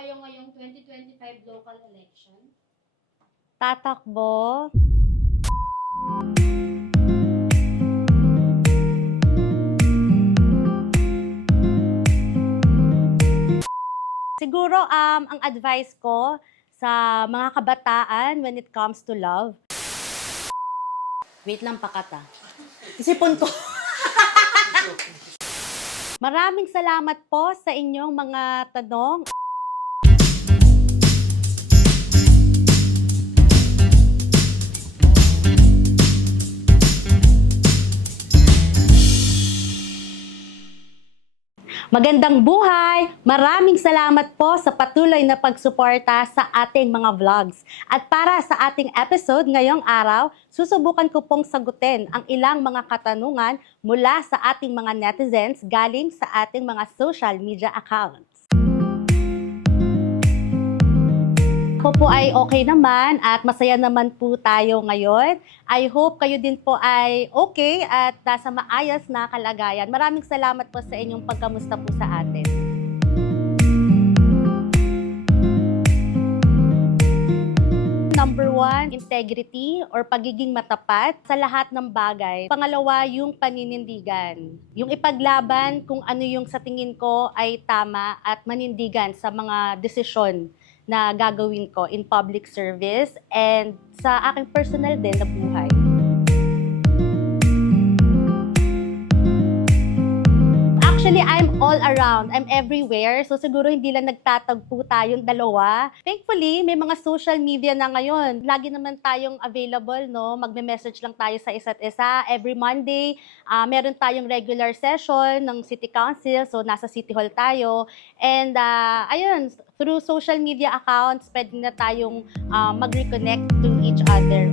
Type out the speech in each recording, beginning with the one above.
kayo ngayong 2025 local election? Tatakbo. Siguro ang advice ko sa mga kabataan when it comes to love. Wait lang pakata. Isipon ko. Maraming salamat po sa inyong mga tanong. Magandang buhay! Maraming salamat po sa patuloy na pagsuporta sa ating mga vlogs. At para sa ating episode ngayong araw, susubukan ko pong sagutin ang ilang mga katanungan mula sa ating mga netizens galing sa ating mga social media accounts. Ako po ay okay naman at masaya naman po tayo ngayon. I hope kayo din po ay okay at nasa maayos na kalagayan. Maraming salamat po sa inyong pagkamusta po sa atin. Number 1, integrity or pagiging matapat sa lahat ng bagay. Pangalawa, yung paninindigan. Yung ipaglaban kung ano yung sa tingin ko ay tama at manindigan sa mga desisyon na gagawin ko in public service and sa aking personal din na buhay. Actually, I'm all around. I'm everywhere. So siguro hindi lang nagtatagpo tayong dalawa. Thankfully, may mga social media na ngayon. Lagi naman tayong available, no? Magme-message lang tayo sa isa't isa. Every Monday, meron tayong regular session ng City Council. So nasa City Hall tayo. And ayun, through social media accounts, pwede na tayong mag-reconnect to each other.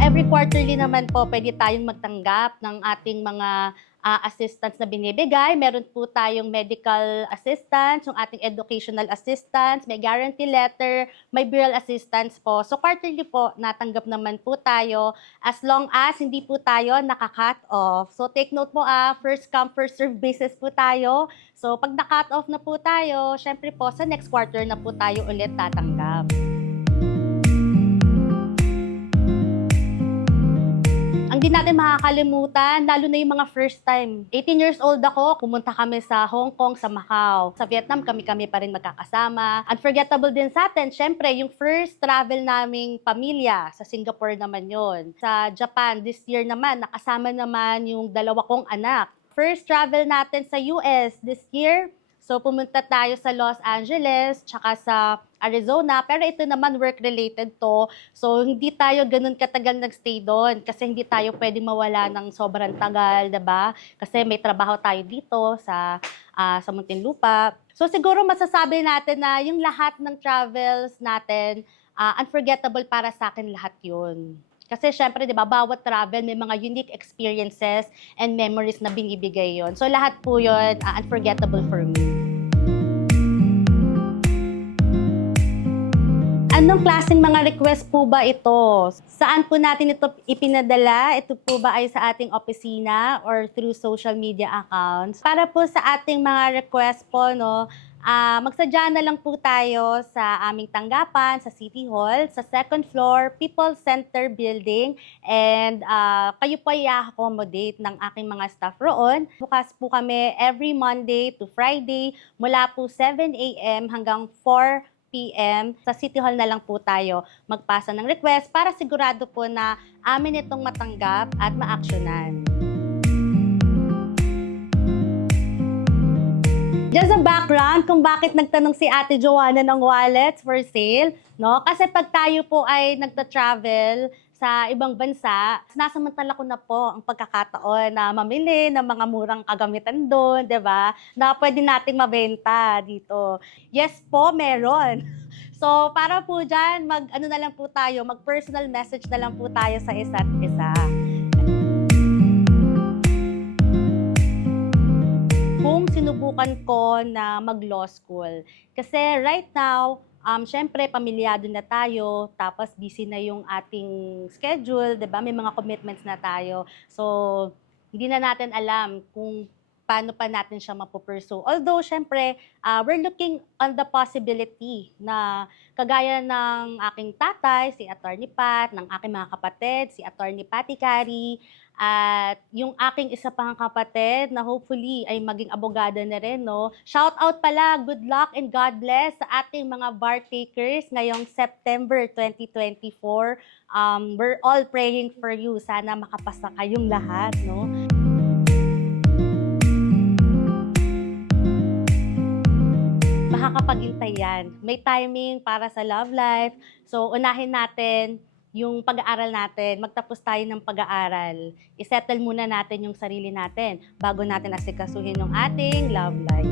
Every quarterly naman po, pwede tayong magtanggap ng ating mga assistance na binibigay. Meron po tayong medical assistance, yung ating educational assistance, may guarantee letter, may burial assistance po. So quarterly po, natanggap naman po tayo as long as hindi po tayo naka-cut off. So take note po, first come, first serve basis po tayo. So pag na-cut off na po tayo, syempre po sa next quarter na po tayo ulit tatanggap. Ang di natin makakalimutan, lalo na yung mga first time. 18 years old ako, pumunta kami sa Hong Kong, sa Macau. Sa Vietnam, kami-kami pa rin magkakasama. Unforgettable din sa atin, syempre, yung first travel naming pamilya, sa Singapore naman yon. Sa Japan, this year naman, nakasama naman yung dalawa kong anak. First travel natin sa US this year, so pumunta tayo sa Los Angeles, tsaka sa Arizona, pero ito naman work-related to. So, hindi tayo ganun katagal nag-stay doon kasi hindi tayo pwedeng mawala ng sobrang tagal, diba? Kasi may trabaho tayo dito sa Muntinlupa. So, siguro masasabi natin na yung lahat ng travels natin, unforgettable para sa akin lahat yun. Kasi syempre, di ba, bawat travel may mga unique experiences and memories na binibigay yon. So, lahat po yun, unforgettable for me. Anong klaseng mga request po ba ito? Saan po natin ito ipinadala? Ito po ba ay sa ating opisina or through social media accounts? Para po sa ating mga request po, no, magsadya na lang po tayo sa aming tanggapan sa City Hall, sa second floor, People Center Building, and kayo po i-accommodate ng aking mga staff roon. Bukas po kami every Monday to Friday mula po 7 a.m. hanggang 4 p.m. Sa City Hall na lang po tayo magpasa ng request para sigurado po na amin itong matanggap at ma-actionan. Just a background kung bakit nagtanong si Ate Joanna ng wallets for sale, no? Kasi pag tayo po ay nagta-travel sa ibang bansa, nasamantala ko na po ang pagkakataon na mamili ng mga murang kagamitan doon, 'di ba? Na pwede nating mabenta dito. Yes po, meron. So, para po diyan, mag-ano na lang po tayo, mag-personal message na lang po tayo sa isa't isa. Kung sinubukan ko na mag-law school. Kasi right now, syempre, pamilyado na tayo, tapos busy na yung ating schedule, 'di ba? May mga commitments na tayo. So, hindi na natin alam kung paano pa natin siya mapupursue. Although, syempre, we're looking on the possibility na kagaya ng aking tatay, si Attorney Pat, ng aking mga kapatid, si Attorney Patty Cary, at yung aking isa pang kapatid na hopefully ay maging abogada na rin, no? Shout out pala, good luck and God bless sa ating mga bar takers ngayong September 2024. We're all praying for you. Sana makapasa kayong lahat, no? Makakapaghintay yan. May timing para sa love life. So, unahin natin yung pag-aaral natin, magtapos tayo ng pag-aaral. I-settle muna natin yung sarili natin bago natin asikasuhin yung ating love life.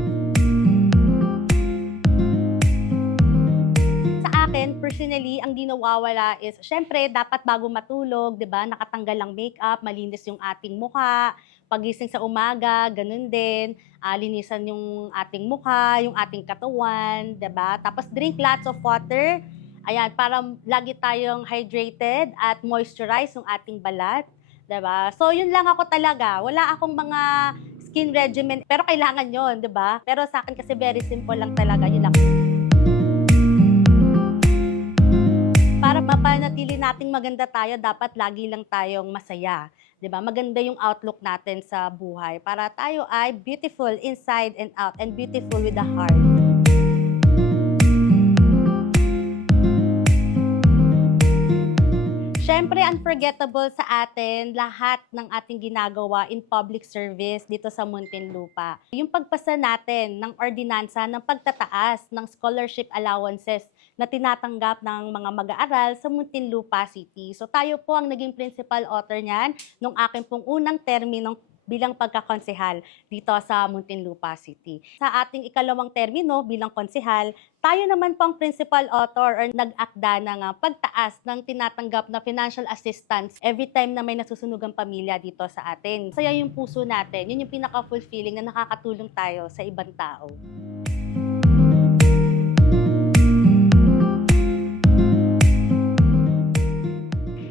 Sa akin, personally, ang di nawawala is, syempre, dapat bago matulog, di ba, nakatanggal ang makeup, malinis yung ating mukha, pagising sa umaga, ganun din, linisan yung ating mukha, yung ating katawan, di ba? Tapos drink lots of water. Ayan, para lagi tayong hydrated at moisturize yung ating balat, 'di ba? So, yun lang ako talaga. Wala akong mga skin regimen, pero kailangan yun, 'di ba? Pero sa akin kasi very simple lang talaga, yun lang. Para mapanatili nating maganda tayo, dapat lagi lang tayong masaya, 'di ba? Maganda yung outlook natin sa buhay para tayo ay beautiful inside and out and beautiful with the heart. Siyempre, unforgettable sa atin lahat ng ating ginagawa in public service dito sa Muntinlupa. Yung pagpasa natin ng ordinansa ng pagtataas ng scholarship allowances na tinatanggap ng mga mag-aaral sa Muntinlupa City. So tayo po ang naging principal author niyan nung aking pong unang terminong bilang pagkakonsehal dito sa Muntinlupa City. Sa ating ikalawang termino bilang konsehal, tayo naman po ang principal author or nag-akda ng pagtaas ng tinatanggap na financial assistance every time na may nasusunugang pamilya dito sa atin. Saya yung puso natin, yun yung pinaka-fulfilling na nakakatulong tayo sa ibang tao.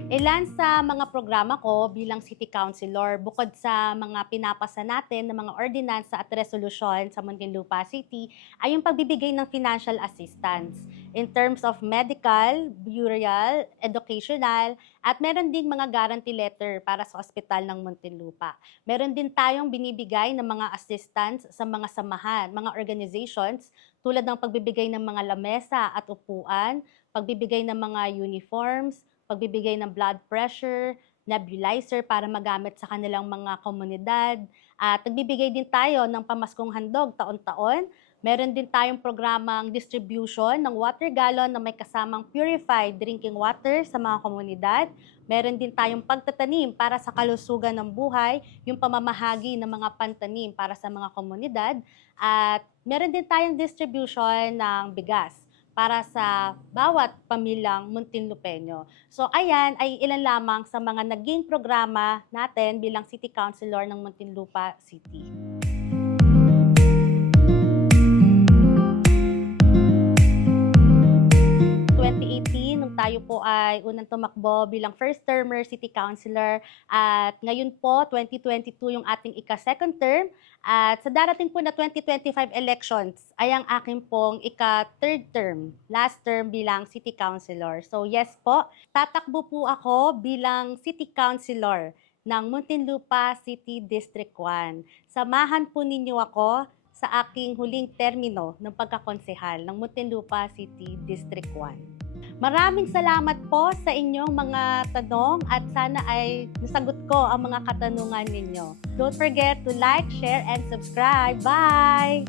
Ilan sa mga programa ko bilang City Councilor, bukod sa mga pinapasa natin ng mga ordinansa at resolusyon sa Muntinlupa City, ay yung pagbibigay ng financial assistance in terms of medical, burial, educational, at meron ding mga guarantee letter para sa ospital ng Muntinlupa. Meron din tayong binibigay ng mga assistance sa mga samahan, mga organizations, tulad ng pagbibigay ng mga lamesa at upuan, pagbibigay ng mga uniforms, pagbibigay ng blood pressure, nebulizer para magamit sa kanilang mga komunidad. At nagbibigay din tayo ng pamaskong handog taon-taon. Meron din tayong programang distribution ng water gallon na may kasamang purified drinking water sa mga komunidad. Meron din tayong pagtatanim para sa kalusugan ng buhay, yung pamamahagi ng mga pantanim para sa mga komunidad. At meron din tayong distribution ng bigas para sa bawat pamilyang Muntinlupeño. So ayan ay ilan lamang sa mga naging programa natin bilang City Councilor ng Muntinlupa City. Nung tayo po ay unang tumakbo bilang first-termer City Councilor at ngayon po, 2022 yung ating ika-second term at sa darating po na 2025 elections ay ang aking pong ika-third term, last term bilang City Councilor. So yes po, tatakbo po ako bilang City Councilor ng Muntinlupa City District 1. Samahan po ninyo ako sa aking huling termino ng pagkakonsehal ng Muntinlupa City District 1. Maraming salamat po sa inyong mga tanong at sana ay nasagot ko ang mga katanungan ninyo. Don't forget to like, share, and subscribe. Bye!